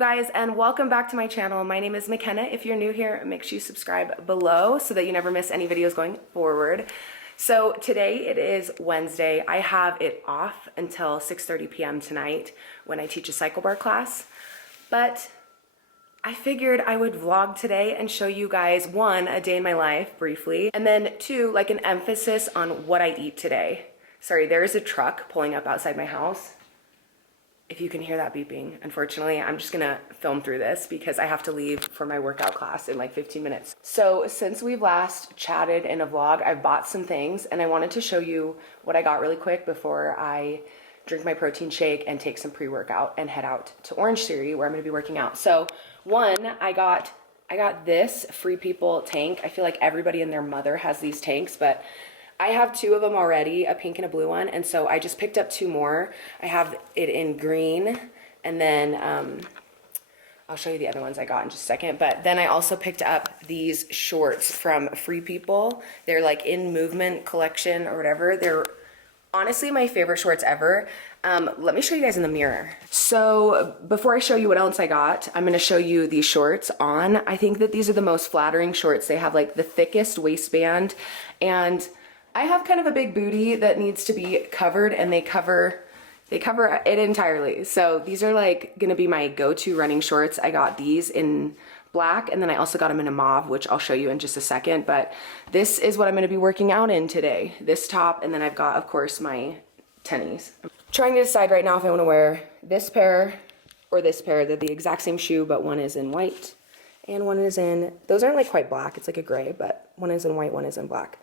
guys, and welcome back to my channel. My name is McKenna. If you're new here, make sure you subscribe below so that you never miss any videos going forward. So today it is Wednesday. I have it off until 6:30 p.m. tonight when I teach a cycle bar class, but I figured I would vlog today and show you guys, one, a day in my life briefly, and then two, like an emphasis on what I eat today. Sorry, there is a truck pulling up outside my house. If you can hear that beeping, unfortunately, I'm just gonna film through this because I have to leave for my workout class in like 15 minutes. So since we've last chatted in a vlog, I've bought some things and I wanted to show you what I got really quick before I drink my protein shake and take some pre-workout and head out to Orangetheory where I'm gonna be working out. So one, I got this Free People tank. I feel like everybody and their mother has these tanks, but I have two of them already, a pink and a blue one, and so I just picked up two more. I have it in green, and then I'll show you the other ones I got in just a second, but then I also picked up these shorts from Free People. They're like in movement collection or whatever. They're honestly my favorite shorts ever. Let me show you guys in the mirror. So before I show you what else I got, I'm gonna show you these shorts on. I think that these are the most flattering shorts. They have like the thickest waistband, and I have kind of a big booty that needs to be covered, and they cover it entirely. So these are like gonna be my go-to running shorts. I got these in black, and then I also got them in a mauve, which I'll show you in just a second, but this is what I'm gonna be working out in today. This top, and then I've got, of course, my tennies. I'm trying to decide right now if I wanna wear this pair or this pair. They're the exact same shoe, but one is in white and one is in, those aren't like quite black, it's like a gray, but one is in white, one is in black.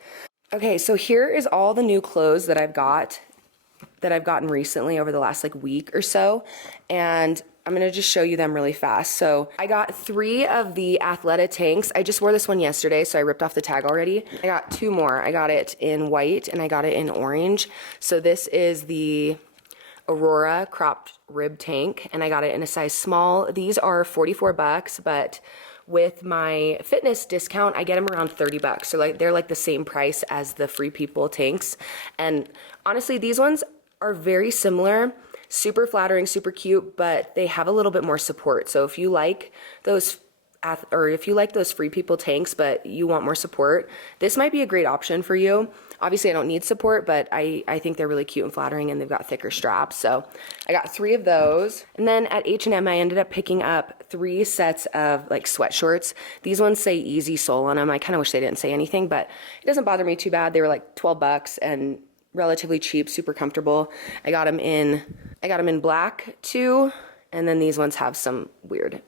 Okay, so here is all the new clothes that I've gotten recently over the last like week or so, and I'm gonna just show you them really fast. So I got 3 of the Athleta tanks. I just wore this one yesterday, so I ripped off the tag already. I got 2 more. I got it in white and I got it in orange. So this is the Aurora cropped rib tank, and I got it in a size small. These are 44 bucks, but with my fitness discount, I get them around 30 bucks. So like they're like the same price as the Free People tanks. And honestly, these ones are very similar, super flattering, super cute, but they have a little bit more support. So if you like those Free People tanks, but you want more support, this might be a great option for you. Obviously I don't need support, but I think they're really cute and flattering, and they've got thicker straps. So I got 3 of those. And then at H&M, I ended up picking up 3 sets of like sweat shorts. These ones say Easy Sole on them. I kind of wish they didn't say anything, but it doesn't bother me too bad. They were like 12 bucks and relatively cheap, super comfortable. I got them in black too. And then these ones have some weird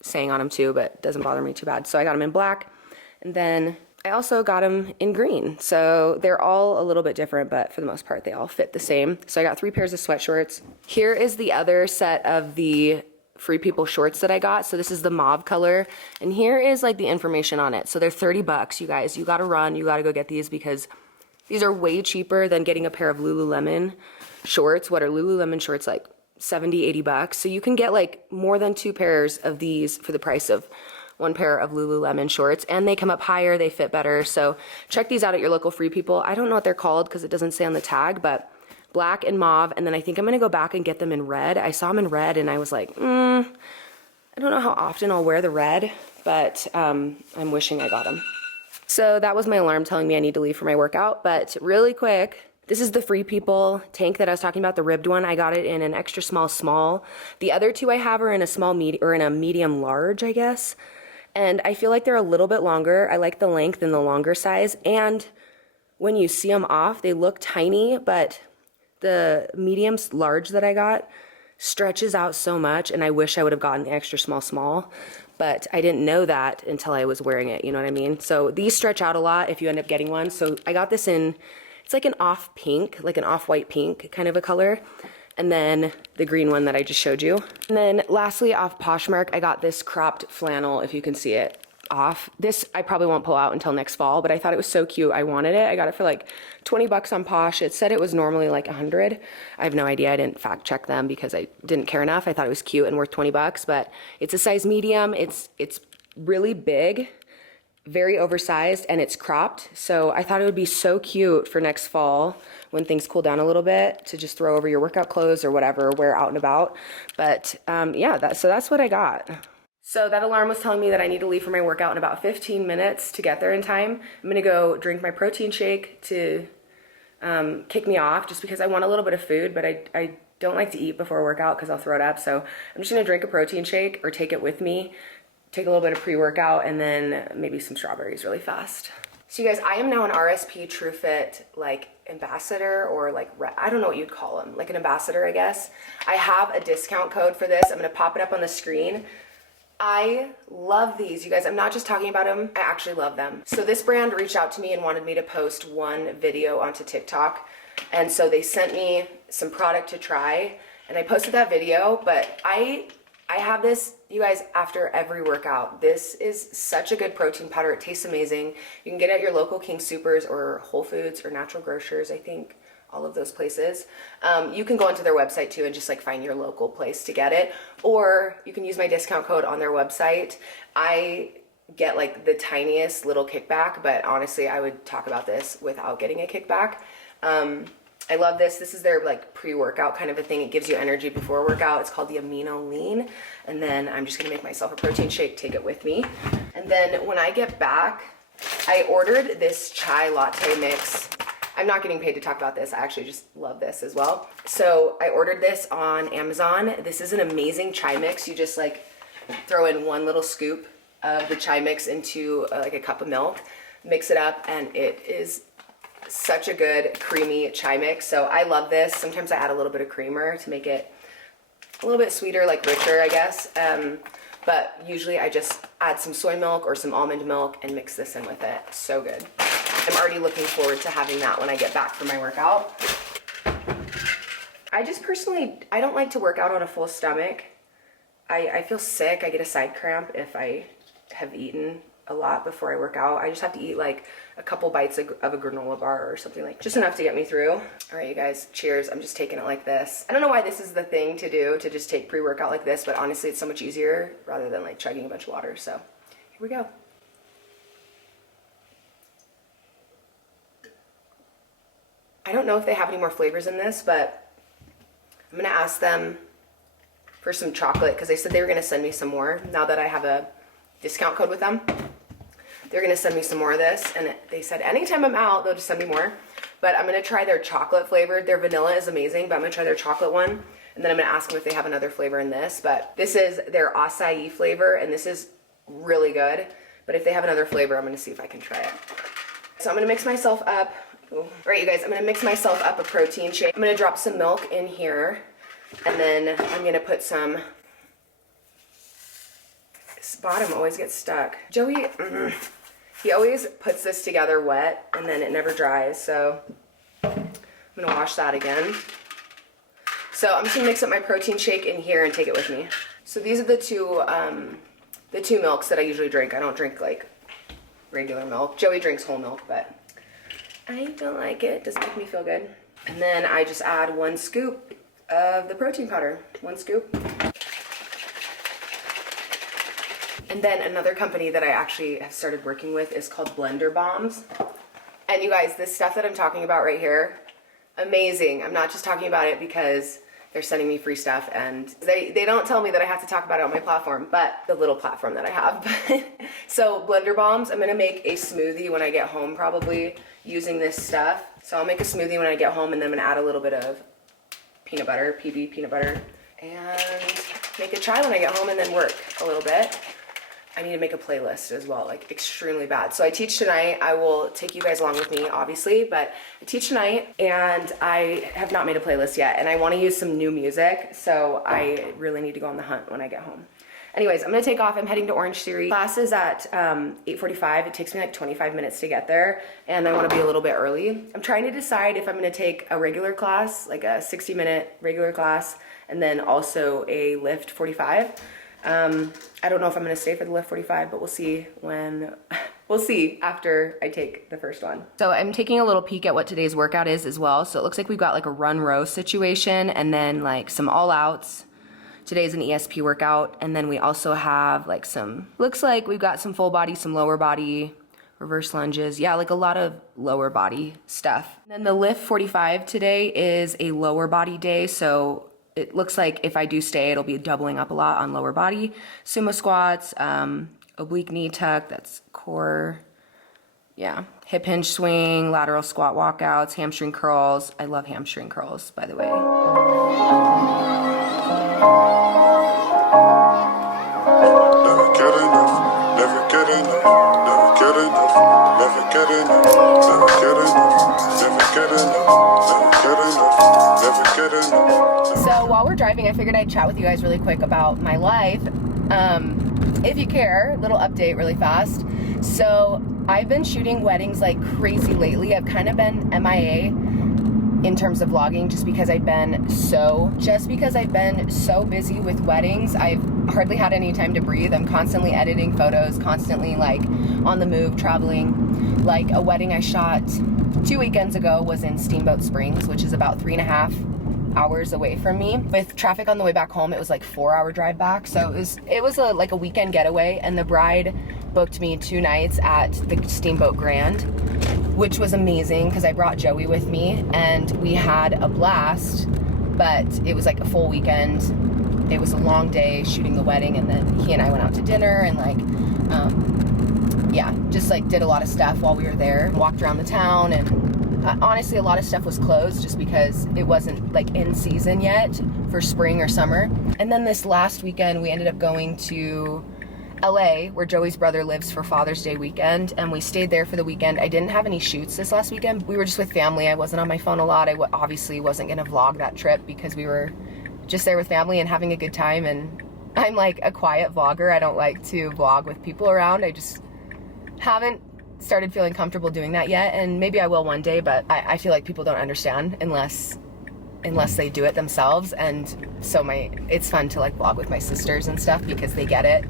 saying on them too, but it doesn't bother me too bad. So I got them in black, and then I also got them in green. So they're all a little bit different, but for the most part, they all fit the same. So I got 3 pairs of sweat shorts. Here is the other set of the Free People shorts that I got. So this is the mauve color, and here is like the information on it. So they're 30 bucks, you guys. You gotta run, you gotta go get these because these are way cheaper than getting a pair of Lululemon shorts. What are Lululemon shorts like? 70, 80 bucks. So you can get like more than 2 pairs of these for the price of 1 pair of Lululemon shorts, and they come up higher, they fit better. So check these out at your local Free People. I don't know what they're called because it doesn't say on the tag, but black and mauve, and then I think I'm gonna go back and get them in red. I saw them in red and I was like, I don't know how often I'll wear the red, but I'm wishing I got them. So that was my alarm telling me I need to leave for my workout, but really quick, this is the Free People tank that I was talking about, the ribbed one. I got it in an extra small. The other 2 I have are in a or in a medium large, I guess. And I feel like they're a little bit longer. I like the length in the longer size. And when you see them off, they look tiny, but the medium large that I got stretches out so much, and I wish I would have gotten the extra small. But I didn't know that until I was wearing it, you know what I mean? So these stretch out a lot if you end up getting one. So I got this in, it's like an off pink, like an off-white pink kind of a color. And then the green one that I just showed you. And then lastly, off Poshmark, I got this cropped flannel, if you can see it off. This I probably won't pull out until next fall, but I thought it was so cute. I wanted it. I got it for like 20 bucks on Posh. It said it was normally like 100. I have no idea. I didn't fact check them because I didn't care enough. I thought it was cute and worth 20 bucks, but it's a size medium. It's really big. very oversized and it's cropped. So I thought it would be so cute for next fall when things cool down a little bit to just throw over your workout clothes or whatever, wear out and about. But yeah, so that's what I got. So that alarm was telling me that I need to leave for my workout in about 15 minutes to get there in time. I'm gonna go drink my protein shake to kick me off, just because I want a little bit of food, but I don't like to eat before a workout because I'll throw it up. So I'm just gonna drink a protein shake or take it with me, take a little bit of pre-workout, and then maybe some strawberries really fast. So you guys, I am now an RSP TrueFit like ambassador, or like, I don't know what you'd call them, like an ambassador, I guess. I have a discount code for this. I'm gonna pop it up on the screen. I love these, you guys. I'm not just talking about them, I actually love them. So this brand reached out to me and wanted me to post one video onto TikTok. And so they sent me some product to try, and I posted that video. But I have this, you guys, after every workout. This is such a good protein powder. It tastes amazing. You can get it at your local King Soopers or Whole Foods or Natural Grocers, I think. All of those places. You can go onto their website too and just like find your local place to get it, or you can use my discount code on their website. I get like the tiniest little kickback, but honestly, I would talk about this without getting a kickback. I love this. This is their like pre-workout kind of a thing. It gives you energy before a workout. It's called the Amino Lean. And then I'm just gonna make myself a protein shake, take it with me. And then when I get back, I ordered this chai latte mix. I'm not getting paid to talk about this. I actually just love this as well. So I ordered this on Amazon. This is an amazing chai mix. You just like throw in one little scoop of the chai mix into like a cup of milk, mix it up, and it is such a good creamy chai mix. So I love this. Sometimes I add a little bit of creamer to make it a little bit sweeter, like richer, I guess. But usually I just add some soy milk or some almond milk and mix this in with it. So good. I'm already looking forward to having that when I get back from my workout. I just personally, I don't like to work out on a full stomach. I feel sick. I get a side cramp if I have eaten a lot before I work out. I just have to eat like a couple bites of a granola bar or something, like just enough to get me through. All right, you guys, cheers. I'm just taking it like this. I don't know why this is the thing to do, to just take pre-workout like this, but honestly, it's so much easier rather than like chugging a bunch of water. So here we go. I don't know if they have any more flavors in this, but I'm gonna ask them for some chocolate because they said they were gonna send me some more now that I have a discount code with them. They're gonna send me some more of this, and they said anytime I'm out, they'll just send me more. But I'm gonna try their chocolate flavored. Their vanilla is amazing, but I'm gonna try their chocolate one, and then I'm gonna ask them if they have another flavor in this. But this is their acai flavor, and this is really good. But if they have another flavor, I'm gonna see if I can try it. So I'm gonna mix myself up. All right, you guys, I'm gonna mix myself up a protein shake. I'm gonna drop some milk in here, and then I'm gonna put some, this bottom always gets stuck. Joey, he always puts this together wet, and then it never dries, so I'm gonna wash that again. So I'm just gonna mix up my protein shake in here and take it with me. So these are the two milks that I usually drink. I don't drink like regular milk. Joey drinks whole milk, but I don't like it. It doesn't make me feel good. And then I just add 1 scoop of the protein powder. 1 scoop. And then another company that I actually have started working with is called Blender Bombs. And you guys, this stuff that I'm talking about right here, amazing. I'm not just talking about it because they're sending me free stuff, and they don't tell me that I have to talk about it on my platform, but the little platform that I have. So Blender Bombs, I'm gonna make a smoothie when I get home probably using this stuff. So I'll make a smoothie when I get home, and then I'm gonna add a little bit of peanut butter, PB peanut butter, and make a chai when I get home, and then work a little bit. I need to make a playlist as well, like extremely bad. So I teach tonight. I will take you guys along with me, obviously, but I teach tonight, and I have not made a playlist yet, and I want to use some new music, so I really need to go on the hunt when I get home. Anyways, I'm gonna take off. I'm heading to Orangetheory. Class is at 8:45. It takes me like 25 minutes to get there, and I wanna be a little bit early. I'm trying to decide if I'm gonna take a regular class, like a 60-minute regular class, and then also a lift 45. I don't know if I'm gonna stay for the lift 45, but we'll see we'll see after I take the first one. So I'm taking a little peek at what today's workout is as well. So it looks like we've got like a run row situation, and then like some all outs, Today's an ESP workout. And then we also have like looks like we've got some full body, some lower body, reverse lunges. Yeah, like a lot of lower body stuff. And then the lift 45 today is a lower body day. So it looks like if I do stay, it'll be doubling up a lot on lower body. Sumo squats, oblique knee tuck, that's core. Yeah, hip hinge swing, lateral squat walkouts, hamstring curls. I love hamstring curls, by the way. Never get enough, never get enough, never get enough, never get enough, never get enough, never get enough, never get enough, never get enough. So while we're driving, I figured I'd chat with you guys really quick about my life. If you care, little update really fast. So I've been shooting weddings like crazy lately. I've kind of been MIA in terms of vlogging just because I've been so busy with weddings. I've hardly had any time to breathe. I'm constantly editing photos, constantly like on the move, traveling. Like a wedding I shot 2 weekends ago was in Steamboat Springs, which is about 3.5 hours away from me. With traffic on the way back home, it was like 4-hour drive back. So it was like a weekend getaway, and the bride booked me 2 nights at the Steamboat Grand, which was amazing because I brought Joey with me and we had a blast, but it was like a full weekend. It was a long day shooting the wedding, and then he and I went out to dinner and like, yeah, just like did a lot of stuff while we were there. Walked around the town, and honestly, a lot of stuff was closed just because it wasn't like in season yet for spring or summer. And then this last weekend, we ended up going to LA, where Joey's brother lives, for Father's Day weekend, and we stayed there for the weekend. I didn't have any shoots this last weekend. We were just with family. I wasn't on my phone a lot. I obviously wasn't gonna vlog that trip because we were just there with family and having a good time, and I'm like a quiet vlogger. I don't like to vlog with people around. I just haven't started feeling comfortable doing that yet, and maybe I will one day, but I feel like people don't understand unless they do it themselves. And so it's fun to like vlog with my sisters and stuff because they get it,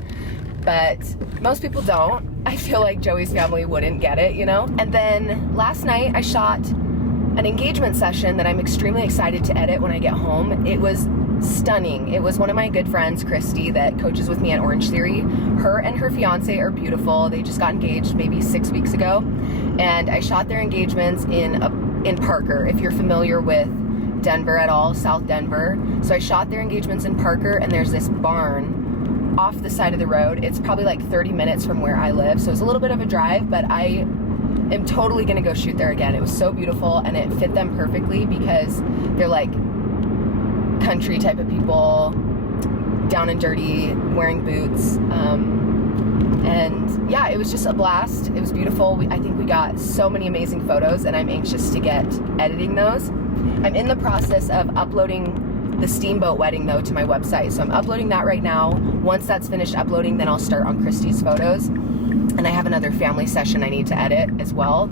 but most people don't. I feel like Joey's family wouldn't get it, you know? And then last night I shot an engagement session that I'm extremely excited to edit when I get home. It was stunning. It was one of my good friends, Christy, that coaches with me at Orangetheory. Her and her fiance are beautiful. They just got engaged maybe 6 weeks ago, and I shot their engagements in Parker, if you're familiar with Denver at all, South Denver. So I shot their engagements in Parker, and there's this barn off the side of the road. It's probably like 30 minutes from where I live, so it's a little bit of a drive, but I am totally gonna go shoot there again. It was so beautiful, and it fit them perfectly because they're like country type of people, down and dirty, wearing boots, and yeah, it was just a blast. It was beautiful. I think we got so many amazing photos, and I'm anxious to get editing those. I'm in the process of uploading the Steamboat wedding though to my website, so I'm uploading that right now. Once that's finished uploading, then I'll start on Christy's photos. And I have another family session I need to edit as well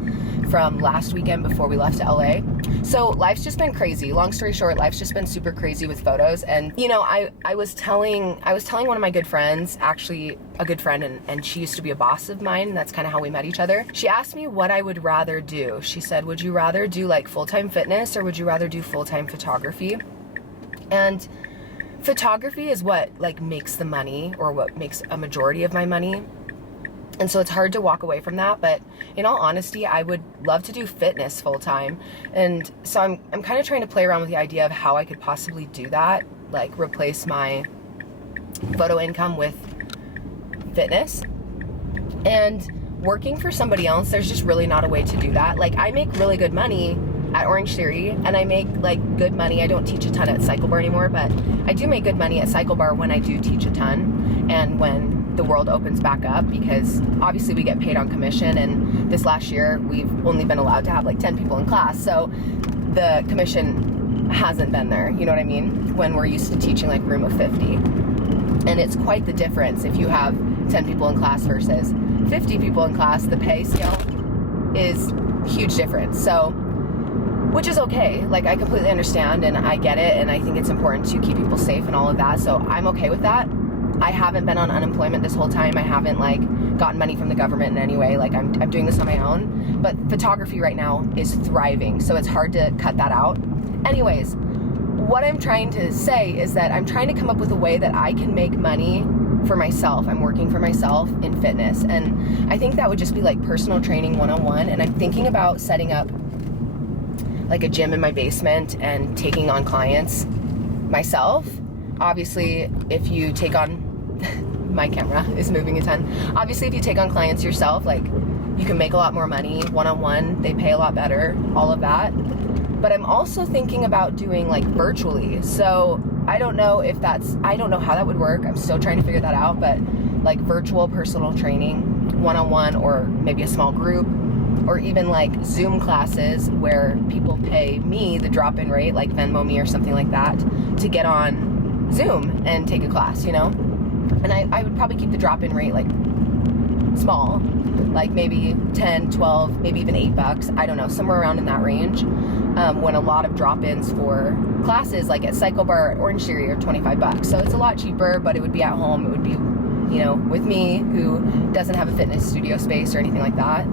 from last weekend before we left to LA. So life's just been crazy. Long story short, life's just been super crazy with photos. And you know, I was telling one of my good friends, actually a good friend, and she used to be a boss of mine, and that's kind of how we met each other. She asked me what I would rather do. She said, would you rather do like full-time fitness, or would you rather do full-time photography? And photography is what like makes the money, or what makes a majority of my money. And so it's hard to walk away from that, but in all honesty, I would love to do fitness full time. And so I'm kind of trying to play around with the idea of how I could possibly do that, like replace my photo income with fitness. And working for somebody else, there's just really not a way to do that. Like, I make really good money at Orangetheory, and I make like good money. I don't teach a ton at Cycle Bar anymore, but I do make good money at Cycle Bar when I do teach a ton, and when the world opens back up, because obviously we get paid on commission, and this last year we've only been allowed to have like 10 people in class, so the commission hasn't been there, you know what I mean, when we're used to teaching like room of 50. And it's quite the difference if you have 10 people in class versus 50 people in class. The pay scale is huge difference, so, which is okay. Like, I completely understand and I get it, and I think it's important to keep people safe and all of that, so I'm okay with that. I haven't been on unemployment this whole time. I haven't like gotten money from the government in any way. Like, I'm doing this on my own, but photography right now is thriving, so it's hard to cut that out. Anyways, what I'm trying to say is that I'm trying to come up with a way that I can make money for myself. I'm working for myself in fitness, and I think that would just be like personal training one-on-one. And I'm thinking about setting up like a gym in my basement and taking on clients myself. Obviously, if you take on my camera is moving a ton. Obviously, if you take on clients yourself, like, you can make a lot more money one-on-one. They pay a lot better, all of that. But I'm also thinking about doing like virtually. So I don't know how that would work. I'm still trying to figure that out, but like virtual personal training one-on-one, or maybe a small group, or even like Zoom classes where people pay me the drop-in rate, like Venmo me or something like that, to get on Zoom and take a class, you know? And I would probably keep the drop-in rate like small, like maybe 10, 12, maybe even $8. I don't know, somewhere around in that range. When a lot of drop-ins for classes like at Cycle Bar, Orangetheory are $25. So it's a lot cheaper, but it would be at home. It would be, you know, with me, who doesn't have a fitness studio space or anything like that.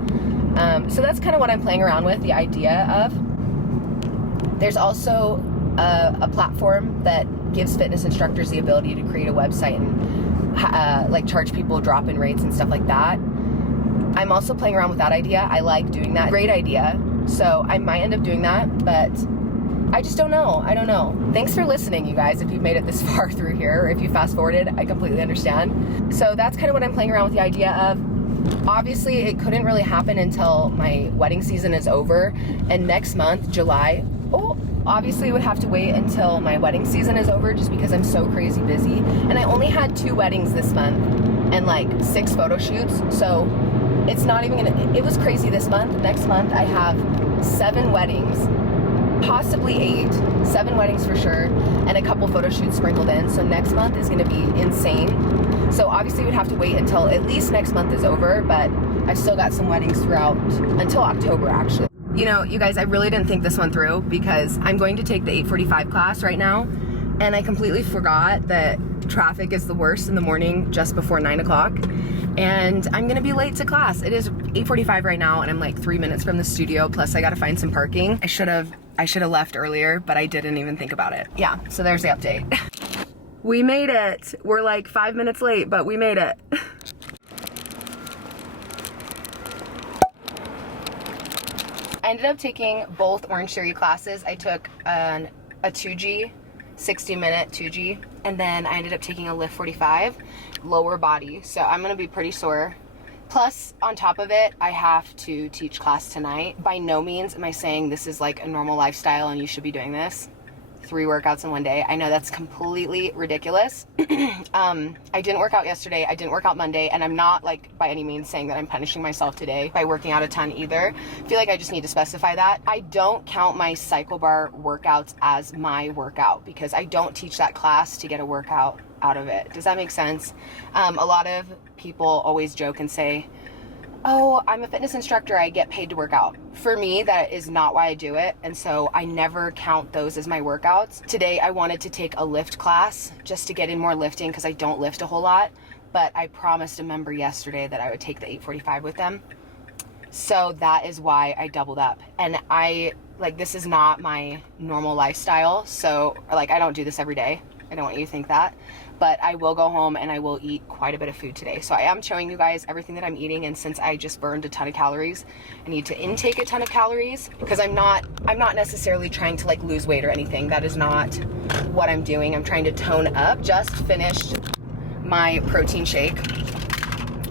So that's kind of what I'm playing around with, the idea of. There's also a platform that gives fitness instructors the ability to create a website and like charge people drop-in rates and stuff like that. I'm also playing around with that idea. I like doing that. Great idea. So I might end up doing that, but I just don't know. I don't know. Thanks for listening, you guys. If you've made it this far through here, or if you fast forwarded, I completely understand. So that's kind of what I'm playing around with, the idea of. Obviously, it couldn't really happen until my wedding season is over, and next month, July, obviously would have to wait until my wedding season is over, just because I'm so crazy busy. And I only had 2 weddings this month and like 6 photo shoots, so it's not even gonna, it was crazy this month. Next month I have 7 weddings, possibly 8, 7 weddings for sure, and a couple photo shoots sprinkled in. So next month is gonna be insane. So obviously we'd have to wait until at least next month is over, but I've still got some weddings throughout until October, actually. You know, you guys, I really didn't think this one through, because I'm going to take the 8:45 class right now, and I completely forgot that traffic is the worst in the morning just before 9 o'clock, and I'm gonna be late to class. It is 8:45 right now, and I'm like 3 minutes from the studio, plus I gotta find some parking. I should have left earlier, but I didn't even think about it. Yeah, so there's the update. We made it. We're like 5 minutes late, but we made it. I ended up taking both Orangetheory classes. I took a 2G, 60-minute 2G, and then I ended up taking a Lift 45, lower body. So I'm gonna be pretty sore. Plus, on top of it, I have to teach class tonight. By no means am I saying this is like a normal lifestyle and you should be doing this. 3 workouts in one day. I know that's completely ridiculous. I didn't work out yesterday, I didn't work out Monday, and I'm not like by any means saying that I'm punishing myself today by working out a ton either. I feel like I just need to specify that. I don't count my Cycle Bar workouts as my workout, because I don't teach that class to get a workout out of it. Does that make sense? A lot of people always joke and say, oh, I'm a fitness instructor, I get paid to work out. For me, that is not why I do it, and so I never count those as my workouts. Today, I wanted to take a lift class just to get in more lifting, because I don't lift a whole lot, but I promised a member yesterday that I would take the 8:45 with them. So that is why I doubled up. And this is not my normal lifestyle, so like, I don't do this every day. I don't want you to think that, but I will go home and I will eat quite a bit of food today. So I am showing you guys everything that I'm eating, and since I just burned a ton of calories, I need to intake a ton of calories, because I'm not necessarily trying to like lose weight or anything. That is not what I'm doing. I'm trying to tone up. Just finished my protein shake.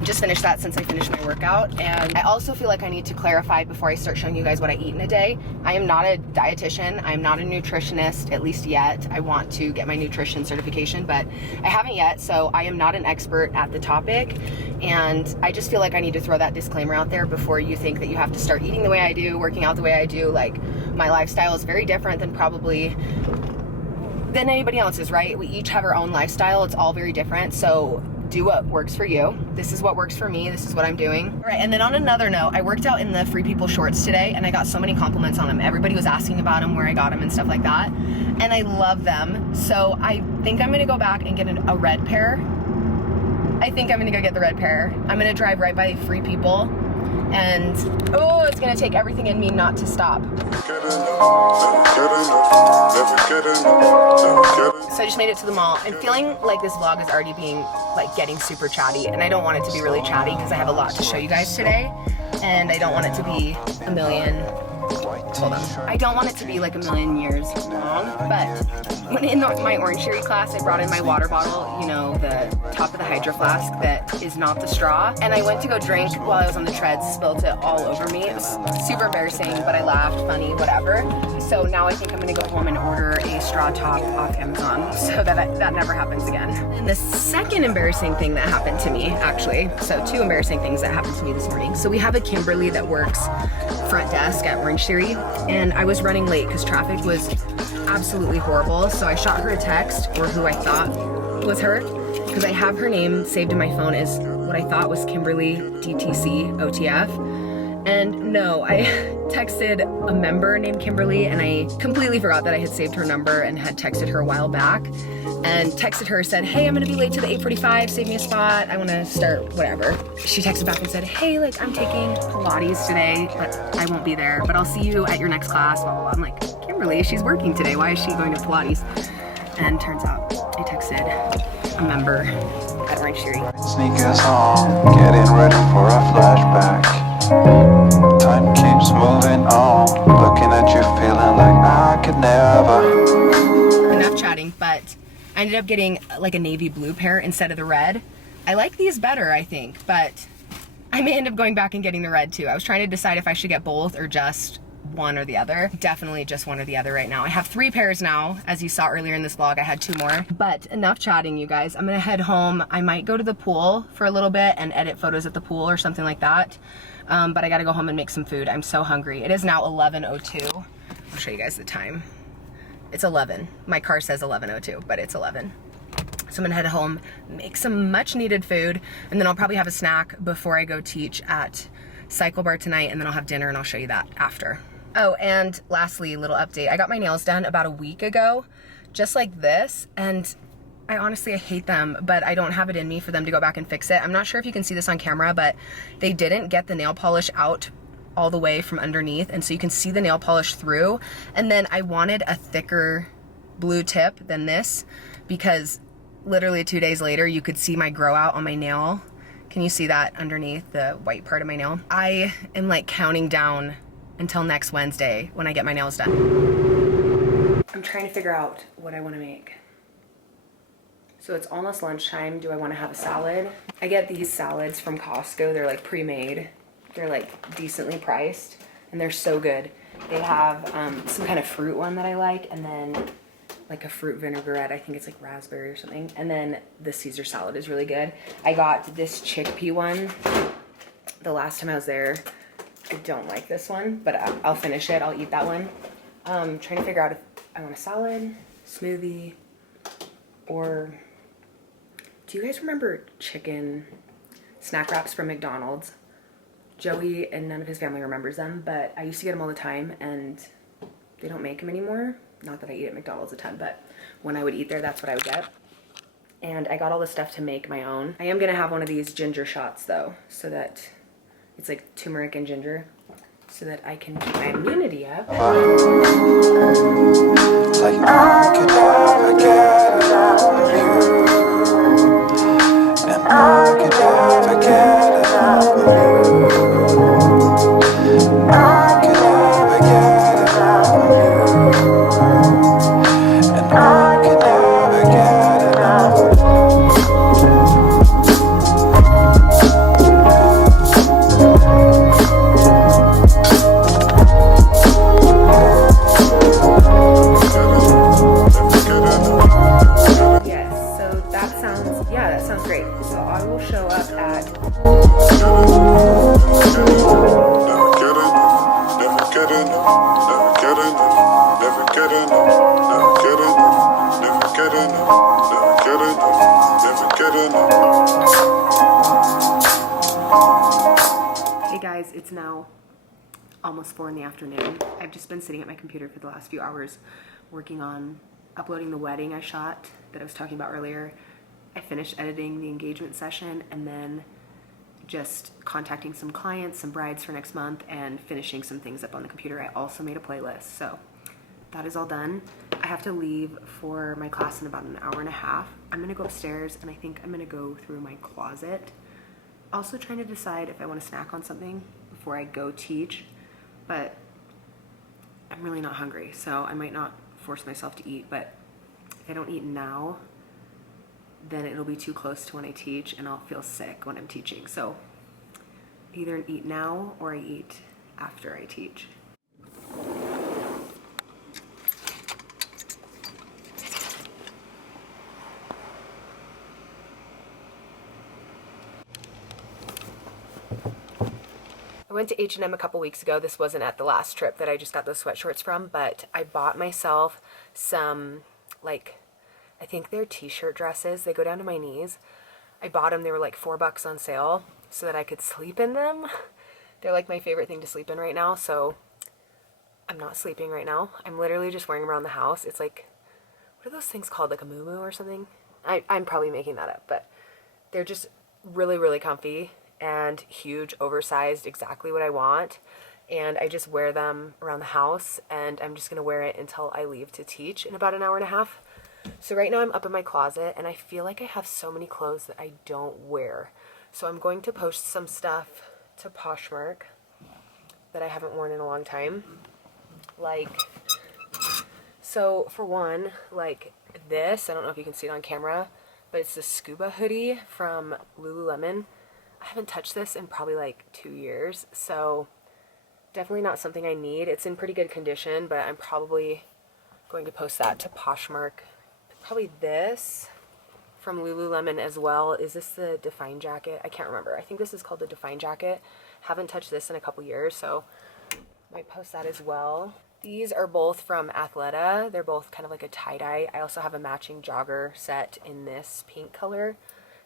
Just finished that since I finished my workout. And I also feel like I need to clarify before I start showing you guys what I eat in a day. I am not a dietitian. I am not a nutritionist, at least yet. I want to get my nutrition certification, but I haven't yet. So I am not an expert at the topic. And I just feel like I need to throw that disclaimer out there before you think that you have to start eating the way I do, working out the way I do. Like, my lifestyle is very different than anybody else's, right? We each have our own lifestyle. It's all very different. So do what works for you. This is what works for me. This is what I'm doing. All right, and then on another note, I worked out in the Free People shorts today, and I got so many compliments on them. Everybody was asking about them, where I got them and stuff like that, and I love them. So I think I'm gonna go back and get a red pair. I think I'm gonna go get the red pair. I'm gonna drive right by Free People And oh, it's gonna take everything in me not to stop. So I just made it to the mall. I'm feeling like this vlog is already being like getting super chatty, and I don't want it to be really chatty because I have a lot to show you guys today, and I don't want it to be a million, hold on. I don't want it to be like a million years long, but when in my Orangetheory class, I brought in my water bottle, you know, the top of the hydro flask that is not the straw, and I went to go drink while I was on the treads, spilt it all over me. It was super embarrassing, but I laughed, funny, whatever. So now I think I'm gonna go home and order a straw top off Amazon so that never happens again. And the second embarrassing thing that happened to me, actually, so two embarrassing things that happened to me this morning. So we have a Kimberly that works front desk at Orangetheory, and I was running late because traffic was absolutely horrible. So I shot her a text, or who I thought was her, because I have her name saved in my phone as what I thought was Kimberly DTC OTF. And no, I texted a member named Kimberly, and I completely forgot that I had saved her number and had texted her a while back, and texted her, said, hey, I'm gonna be late to the 8:45, save me a spot, I wanna start whatever. She texted back and said, hey, like I'm taking Pilates today, but I won't be there, but I'll see you at your next class, blah, blah, blah. I'm like, Kimberly, she's working today, why is she going to Pilates? And turns out I texted a member at Orangetheory. Sneakers on, getting ready for a flashback. Time keeps moving on, looking at you feeling like I could never. Enough chatting, but I ended up getting like a navy blue pair instead of the red. I like these better, I think, but I may end up going back and getting the red too. I was trying to decide if I should get both or just one or the other. Definitely just one or the other right now. I have 3 pairs now. As you saw earlier in this vlog, I had 2 more. But enough chatting, you guys. I'm gonna head home. I might go to the pool for a little bit and edit photos at the pool or something like that. But I gotta go home and make some food. I'm so hungry. It is now 11:02. I'll show you guys the time. It's 11. My car says 11:02, but it's 11. So I'm gonna head home, make some much needed food, and then I'll probably have a snack before I go teach at Cycle Bar tonight, and then I'll have dinner and I'll show you that after. Oh, and lastly, a little update. I got my nails done about a week ago, just like this, and I honestly hate them, but I don't have it in me for them to go back and fix it. I'm not sure if you can see this on camera, but they didn't get the nail polish out all the way from underneath, and so you can see the nail polish through. And then I wanted a thicker blue tip than this, because literally 2 days later you could see my grow out on my nail. Can you see that underneath the white part of my nail? I am like counting down until next Wednesday when I get my nails done. I'm trying to figure out what I want to make. So it's almost lunchtime. Do I want to have a salad? I get these salads from Costco. They're like pre-made. They're like decently priced, and they're so good. They have some kind of fruit one that I like, and then like a fruit vinaigrette. I think it's like raspberry or something. And then the Caesar salad is really good. I got this chickpea one the last time I was there. I don't like this one, but I'll finish it. I'll eat that one. Trying to figure out if I want a salad, smoothie, or do you guys remember chicken snack wraps from McDonald's? Joey and none of his family remembers them, but I used to get them all the time, and they don't make them anymore. Not that I eat at McDonald's a ton, but when I would eat there, that's what I would get. And I got all the stuff to make my own. I am gonna have one of these ginger shots though, so that it's like turmeric and ginger, so that I can keep my immunity up. Like I could never get enough of you, and I could never get enough of you. I could never get enough of you, and I could never get enough of you. Yes, so that sounds great. So I will show up at Hey guys, it's now almost 4 in the afternoon. I've just been sitting at my computer for the last few hours working on uploading the wedding I shot that I was talking about earlier. I finished editing the engagement session and then just contacting some clients, some brides for next month, and finishing some things up on the computer. I also made a playlist, so that is all done. I have to leave for my class in about an hour and a half. I'm gonna go upstairs and I think I'm gonna go through my closet. Also trying to decide if I want to snack on something before I go teach, but I'm really not hungry, so I might not force myself to eat, but if I don't eat now, then it'll be too close to when I teach and I'll feel sick when I'm teaching. So either eat now or I eat after I teach. I went to H&M a couple weeks ago. This wasn't at the last trip that I just got those sweatshorts from, but I bought myself some, like, I think they're t-shirt dresses. They go down to my knees. I bought them. They were like $4 on sale so that I could sleep in them. They're like my favorite thing to sleep in right now, so I'm not sleeping right now. I'm literally just wearing them around the house. It's like, what are those things called? Like a muumuu or something? I'm probably making that up, but they're just really, really comfy and huge, oversized, exactly what I want. And I just wear them around the house, and I'm just gonna wear it until I leave to teach in about an hour and a half. So right now I'm up in my closet and I feel like I have so many clothes that I don't wear. So I'm going to post some stuff to Poshmark that I haven't worn in a long time. Like, so for one, like this, I don't know if you can see it on camera, but it's the scuba hoodie from Lululemon. I haven't touched this in probably like 2 years, so definitely not something I need. It's in pretty good condition, but I'm probably going to post that to Poshmark. Probably this from Lululemon as well. Is this the Define jacket? I can't remember. I think this is called the Define jacket. Haven't touched this in a couple years, so might post that as well. These are both from Athleta. They're both kind of like a tie-dye. I also have a matching jogger set in this pink color.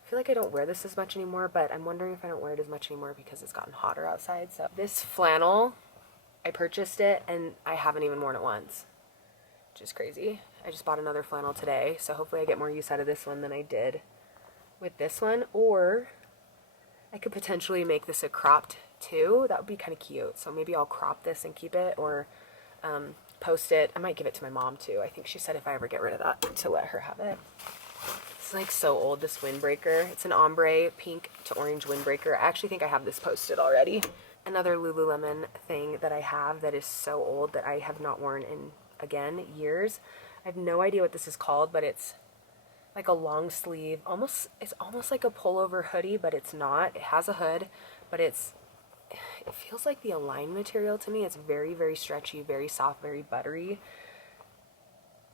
I feel like I don't wear this as much anymore, but I'm wondering if I don't wear it as much anymore because it's gotten hotter outside. So this flannel, I purchased it and I haven't even worn it once, which is crazy. I just bought another flannel today, so hopefully I get more use out of this one than I did with this one. Or I could potentially make this a cropped too. That would be kind of cute. So maybe I'll crop this and keep it, or post it. I might give it to my mom too. I think she said if I ever get rid of that, to let her have it. It's like so old, this windbreaker. It's an ombre pink to orange windbreaker. I actually think I have this posted already. Another Lululemon thing that I have that is so old that I have not worn in, again, years. I have no idea what this is called, but it's like a long sleeve, it's almost like a pullover hoodie, but it's not. It has a hood, but it feels like the Align material to me. It's very, very stretchy, very soft, very buttery.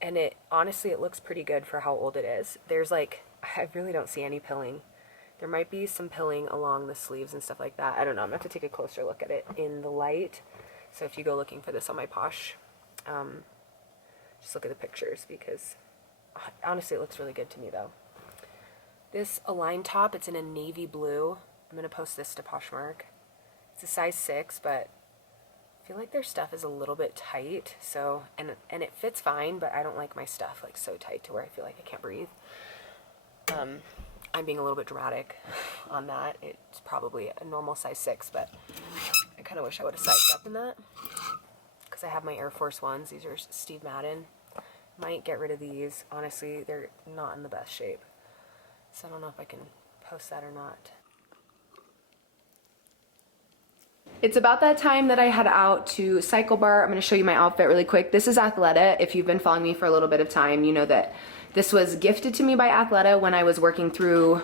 And honestly, it looks pretty good for how old it is. There's like, I really don't see any pilling. There might be some pilling along the sleeves and stuff like that. I don't know. I'm going to have to take a closer look at it in the light. So if you go looking for this on my Posh, just look at the pictures, because honestly, it looks really good to me though. This Align top, it's in a navy blue. I'm going to post this to Poshmark. It's a size 6, but I feel like their stuff is a little bit tight. So, and it fits fine, but I don't like my stuff like so tight to where I feel like I can't breathe. I'm being a little bit dramatic on that. It's probably a normal size 6, but I kind of wish I would have sized up in that, because I have my Air Force Ones. These are Steve Madden. Might get rid of these. Honestly, they're not in the best shape, so I don't know if I can post that or not. It's about that time that I head out to Cycle Bar. I'm going to show you my outfit really quick. This is Athleta. If you've been following me for a little bit of time, you know that this was gifted to me by Athleta when I was working through,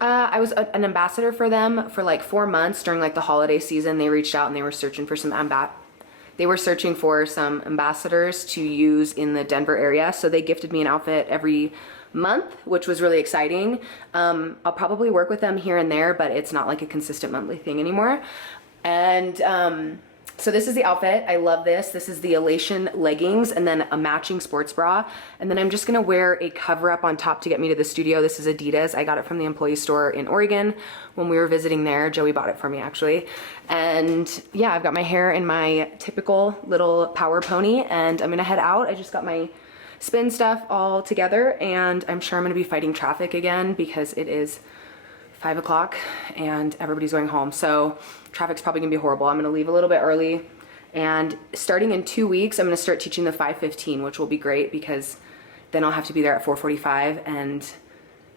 I was an ambassador for them for like 4 months during like the holiday season. They reached out and they were searching for some ambassadors to use in the Denver area. So they gifted me an outfit every month, which was really exciting. I'll probably work with them here and there, but it's not like a consistent monthly thing anymore. And so this is the outfit. I love this. This is the Elation leggings and then a matching sports bra. And then I'm just gonna wear a cover up on top to get me to the studio. This is Adidas. I got it from the employee store in Oregon when we were visiting there. Joey bought it for me actually. And yeah, I've got my hair in my typical little power pony and I'm gonna head out. I just got my spin stuff all together and I'm sure I'm gonna be fighting traffic again because it is 5 o'clock and everybody's going home. So traffic's probably gonna be horrible. I'm gonna leave a little bit early, and starting in 2 weeks, I'm gonna start teaching the 5:15, which will be great because then I'll have to be there at 4:45, and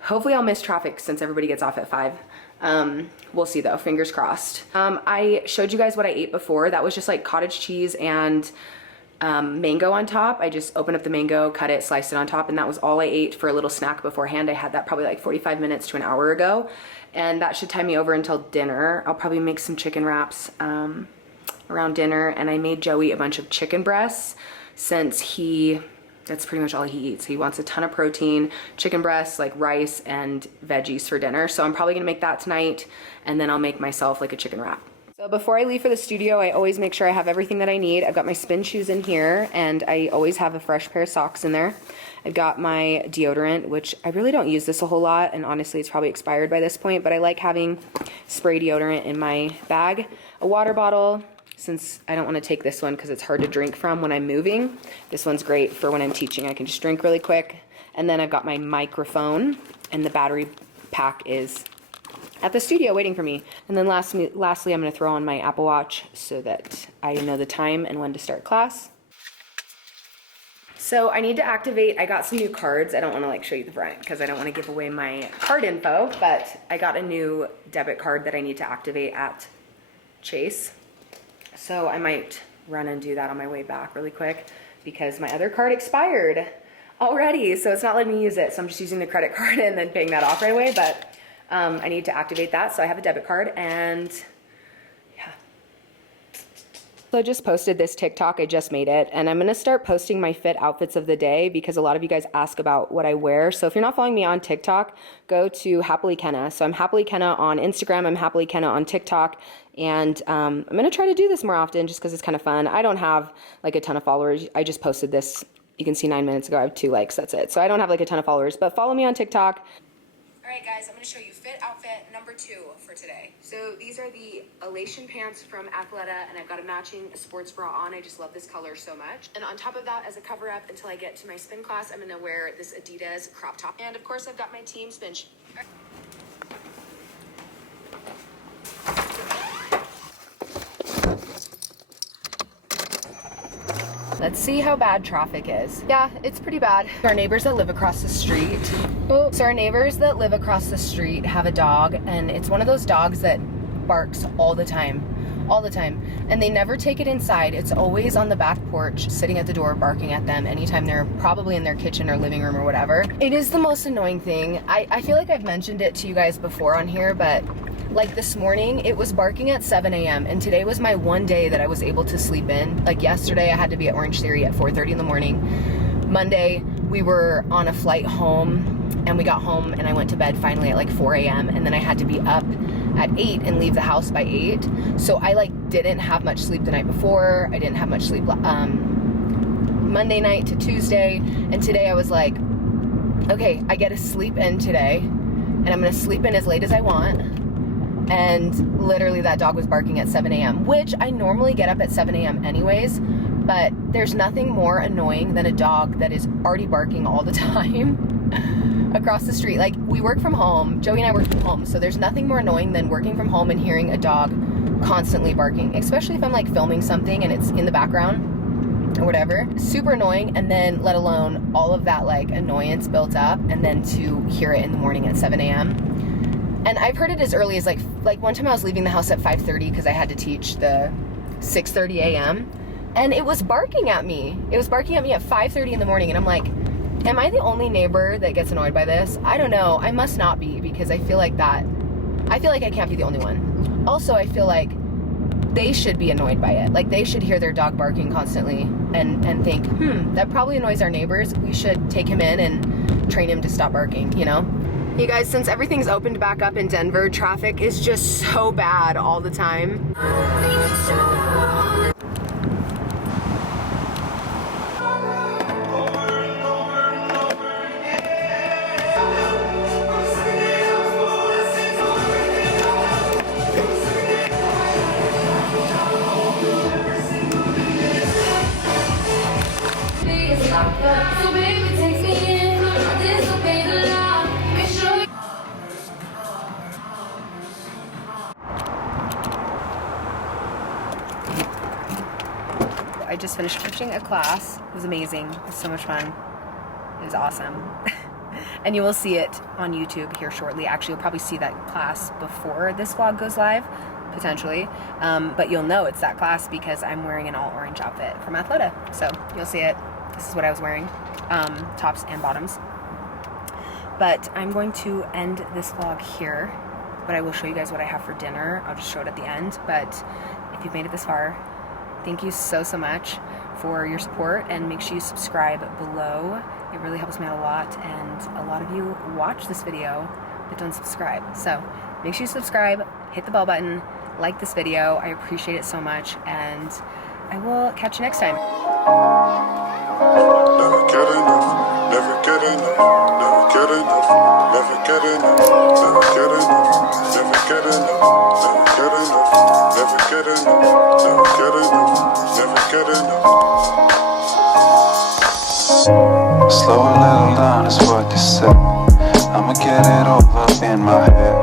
hopefully I'll miss traffic since everybody gets off at 5. We'll see though, fingers crossed. I showed you guys what I ate before. That was just like cottage cheese and mango on top. I just opened up the mango, cut it, sliced it on top, and that was all I ate for a little snack beforehand. I had that probably like 45 minutes to an hour ago, and that should time me over until dinner. I'll probably make some chicken wraps around dinner, and I made Joey a bunch of chicken breasts since that's pretty much all he eats. He wants a ton of protein, chicken breasts, like rice and veggies for dinner. So I'm probably gonna make that tonight, and then I'll make myself like a chicken wrap. So before I leave for the studio, I always make sure I have everything that I need. I've got my spin shoes in here, and I always have a fresh pair of socks in there. I've got my deodorant, which I really don't use this a whole lot, and honestly it's probably expired by this point, but I like having spray deodorant in my bag. A water bottle, since I don't want to take this one because it's hard to drink from when I'm moving. This one's great for when I'm teaching. I can just drink really quick. And then I've got my microphone, and the battery pack is at the studio waiting for me. And then lastly, I'm going to throw on my Apple Watch so that I know the time and when to start class. So I need to activate, I got some new cards. I don't want to like show you the front because I don't want to give away my card info, but I got a new debit card that I need to activate at Chase. So I might run and do that on my way back really quick because my other card expired already. So it's not letting me use it. So I'm just using the credit card and then paying that off right away. But I need to activate that. So I have a debit card, and yeah. So I just posted this TikTok. I just made it, and I'm going to start posting my fit outfits of the day because a lot of you guys ask about what I wear. So if you're not following me on TikTok, go to Happily Kenna. So I'm Happily Kenna on Instagram. I'm Happily Kenna on TikTok. And I'm going to try to do this more often just because it's kind of fun. I don't have like a ton of followers. I just posted this. You can see 9 minutes ago. I have 2 likes. That's it. So I don't have like a ton of followers, but follow me on TikTok. All right, guys, I'm going to show you fit outfit number 2 for today. So these are the elation pants from Athleta, and I've got a matching sports bra on. I just love this color so much. And on top of that, as a cover up until I get to my spin class, I'm going to wear this Adidas crop top. And of course, I've got my team spin. Let's see how bad traffic is. Yeah, it's pretty bad. Our neighbors that live across the street. So our neighbors that live across the street have a dog, and it's one of those dogs that barks all the time. All the time. And they never take it inside. It's always on the back porch, sitting at the door, barking at them anytime they're probably in their kitchen or living room or whatever. It is the most annoying thing. I feel like I've mentioned it to you guys before on here, but like this morning, it was barking at 7 a.m. and today was my one day that I was able to sleep in. Like yesterday, I had to be at Orangetheory at 4:30 in the morning. Monday, we were on a flight home, and we got home and I went to bed finally at like 4 a.m. and then I had to be up at 8 and leave the house by 8. So I like didn't have much sleep the night before. I didn't have much sleep Monday night to Tuesday, and today I was like, okay, I get to sleep in today, and I'm gonna sleep in as late as I want. And literally that dog was barking at 7 a.m., which I normally get up at 7 a.m. anyways, but there's nothing more annoying than a dog that is already barking all the time across the street. Like, we work from home, Joey and I work from home, so there's nothing more annoying than working from home and hearing a dog constantly barking, especially if I'm like filming something and it's in the background or whatever. Super annoying. And then let alone all of that like annoyance built up, and then to hear it in the morning at 7 a.m. And I've heard it as early as like one time I was leaving the house at 5:30 because I had to teach the 6:30 a.m. and it was barking at me. It was barking at me at 5:30 in the morning, and I'm like, am I the only neighbor that gets annoyed by this? I don't know. I must not be, because I feel like I can't be the only one. Also, I feel like they should be annoyed by it. Like, they should hear their dog barking constantly and think, that probably annoys our neighbors. We should take him in and train him to stop barking, you know? You guys, since everything's opened back up in Denver, traffic is just so bad all the time. So baby, take me in, disobey the law. Make sure finished teaching a class. It was amazing. It was so much fun. It was awesome. And you will see it on YouTube here shortly. Actually, you'll probably see that class before this vlog goes live, potentially. But you'll know it's that class because I'm wearing an all orange outfit from Athleta. So you'll see it. This is what I was wearing, tops and bottoms. But I'm going to end this vlog here. But I will show you guys what I have for dinner. I'll just show it at the end. But if you've made it this far, thank you so much for your support, and make sure you subscribe below. It really helps me out a lot, and a lot of you watch this video but don't subscribe. So make sure you subscribe, hit the bell button, like this video. I appreciate it so much, and I will catch you next time. Never get enough, never get enough, never get enough, never get enough, never get enough, never get enough, never get enough, never get enough, never get enough, never get enough. Slow a little down is what they said. I'ma get it over in my head.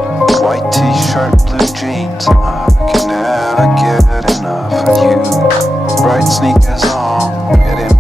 White t-shirt, blue jeans, I can never get enough of you. Bright sneakers on, getting